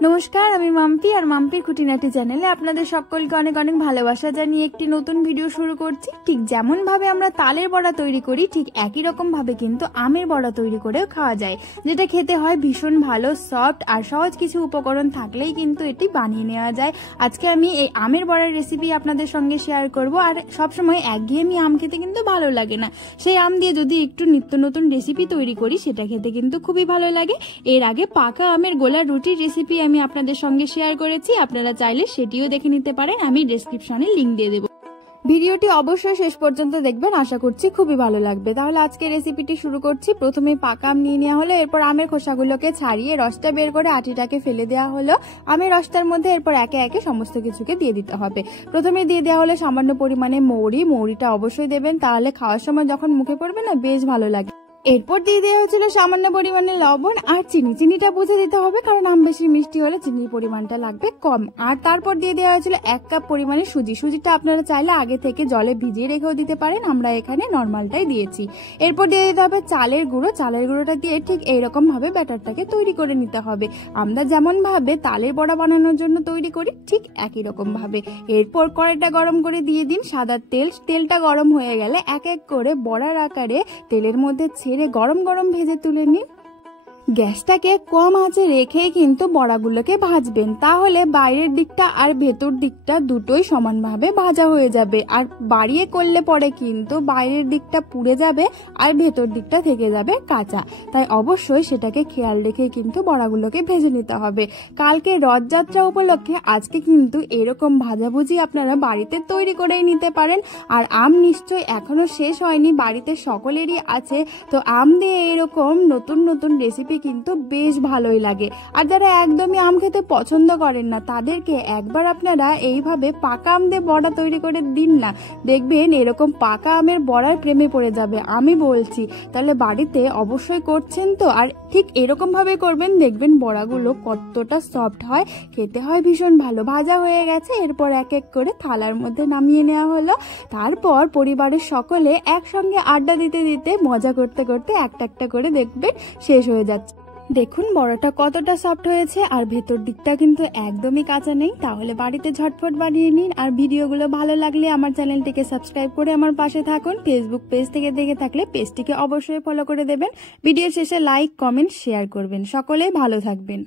নমস্কার, আমি মাম্পি আর মাম্পির খুঁটিনাটি চ্যানেলে আপনাদের সকলকে অনেক অনেক ভালোবাসা জানিয়ে একটি নতুন ভিডিও শুরু করছি। ঠিক যেমন ভাবে আমরা তালের বড়া তৈরি করি ঠিক একই রকম ভাবে কিন্তু আমের বড়া তৈরি করেও খাওয়া যায়, যেটা খেতে হয় ভীষণ ভালো, সফট আর সহজ কিছু উপকরণ থাকলেই কিন্তু এটি বানিয়ে নেওয়া যায়। আজকে আমি এই আমের বড়ার রেসিপি আপনাদের সঙ্গে শেয়ার করব। আর সবসময় একঘেয়েমি আম খেতে কিন্তু ভালো লাগে না, সেই আম দিয়ে যদি একটু নিত্য নতুন রেসিপি তৈরি করি সেটা খেতে কিন্তু খুবই ভালো লাগে। এর আগে পাকা আমের গোলা রুটির রেসিপি আমি আপনাদের সঙ্গে শেয়ার করেছি, আপনারা চাইলে সেটিও দেখে নিতে পারেন, আমি ডেসক্রিপশনে লিংক দিয়ে দেবো। ভিডিওটি অবশ্যই শেষ পর্যন্ত দেখবেন, আশা করছি খুবই ভালো লাগবে। তাহলে আজকে রেসিপিটি শুরু করছি। প্রথমে পাকা আম নিয়ে নেওয়া হলো, এরপর আমের খোসাগুলোকে ছাড়িয়ে রসটা বের করে আটিটাকে ফেলে দেওয়া হলো। আমের রসটার মধ্যে এরপর একে একে সমস্ত কিছুকে দিয়ে দিতে হবে। প্রথমে দিয়ে দেওয়া হলো সামান্য পরিমাণে মৌরিটা অবশ্যই দেবেন, তাহলে খাওয়ার সময় যখন মুখে পড়বে না বেশ ভালো লাগে। এরপর দিয়ে দেওয়া হচ্ছিল সামান্য পরিমাণে লবণ আর চিনিটা বুঝে দিতে হবে, কারণ আম বেশি মিষ্টি হলে চিনির পরিমাণটা লাগবে কম। আর তারপর দিয়ে দেওয়া হয়েছিল 1 কাপ পরিমাণে সুজিটা আপনারা চাইলে আগে থেকে জলে ভিজিয়ে রেখেও দিতে পারেন, আমরা এখানে নর্মালটাই দিয়েছি। এরপর দিয়ে দিতে হবে চালের গুঁড়োটা দিয়ে ঠিক এইরকম ভাবে ব্যাটারটাকে তৈরি করে নিতে হবে। আমরা যেমন ভাবে তালের বড়া বানানোর জন্য তৈরি করি ঠিক একই রকম ভাবে। এরপর কড়াইটা গরম করে দিয়ে দিন সাদা তেলটা গরম হয়ে গেলে এক এক করে বড়ার আকারে তেলের মধ্যে ছেড়ে গরম ভেজে তুলে নিন। গ্যাসটাকে কম আঁচে রেখেই কিন্তু বড়াগুলোকে ভাজবেন, তাহলে বাইরের দিকটা আর ভেতর দিকটা দুটোই সমানভাবে ভাজা হয়ে যাবে। আর বাড়িয়ে করলে পরে কিন্তু বাইরের দিকটা পুড়ে যাবে আর ভেতর দিকটা থেকে যাবে কাঁচা, তাই অবশ্যই সেটাকে খেয়াল রেখে কিন্তু বড়াগুলোকে ভেজে নিতে হবে। কালকে রথযাত্রা উপলক্ষে আজকে কিন্তু এরকম ভাজাভুজি আপনারা বাড়িতে তৈরি করেই নিতে পারেন। আর আম নিশ্চয়ই এখনো শেষ হয়নি, বাড়িতে সকলেরই আছে, তো আম দিয়ে এরকম নতুন রেসিপি কিন্তু বেশ ভালোই লাগে। আর যারা একদমই আম খেতে পছন্দ করেন না তাদেরকে একবার আপনারা এইভাবে পাকা আম দিয়ে বড়া তৈরি করে দিন না, দেখবেন এরকম পাকা আমের বড়ার প্রেমে পড়ে যাবে, আমি বলছি। তাহলে বাড়িতে অবশ্যই করছেন তো, আর ঠিক এরকম ভাবে করবেন, দেখবেন বড়াগুলো কতটা সফট হয়, খেতে হয় ভীষণ ভালো। ভাজা হয়ে গেছে, এরপর এক এক করে থালার মধ্যে নামিয়ে নেওয়া হলো। তারপর পরিবারের সকলে একসঙ্গে আড্ডা দিতে মজা করতে একটা করে দেখবেন শেষ হয়ে যাচ্ছে। দেখুন বড়াটা কতটা সফট হয়েছে আর ভেতর দিকটা কিন্তু একদমই কাঁচা নেই। তাহলে বাড়িতে ঝটপট বানিয়ে নিন। আর ভিডিওগুলো ভালো লাগলে আমার চ্যানেলটিকে সাবস্ক্রাইব করে আমার পাশে থাকুন। ফেসবুক পেজ থেকে দেখে থাকলে পেজটিকে অবশ্যই ফলো করে দেবেন। ভিডিও শেষে লাইক, কমেন্ট, শেয়ার করবেন। সকলেই ভালো থাকবেন।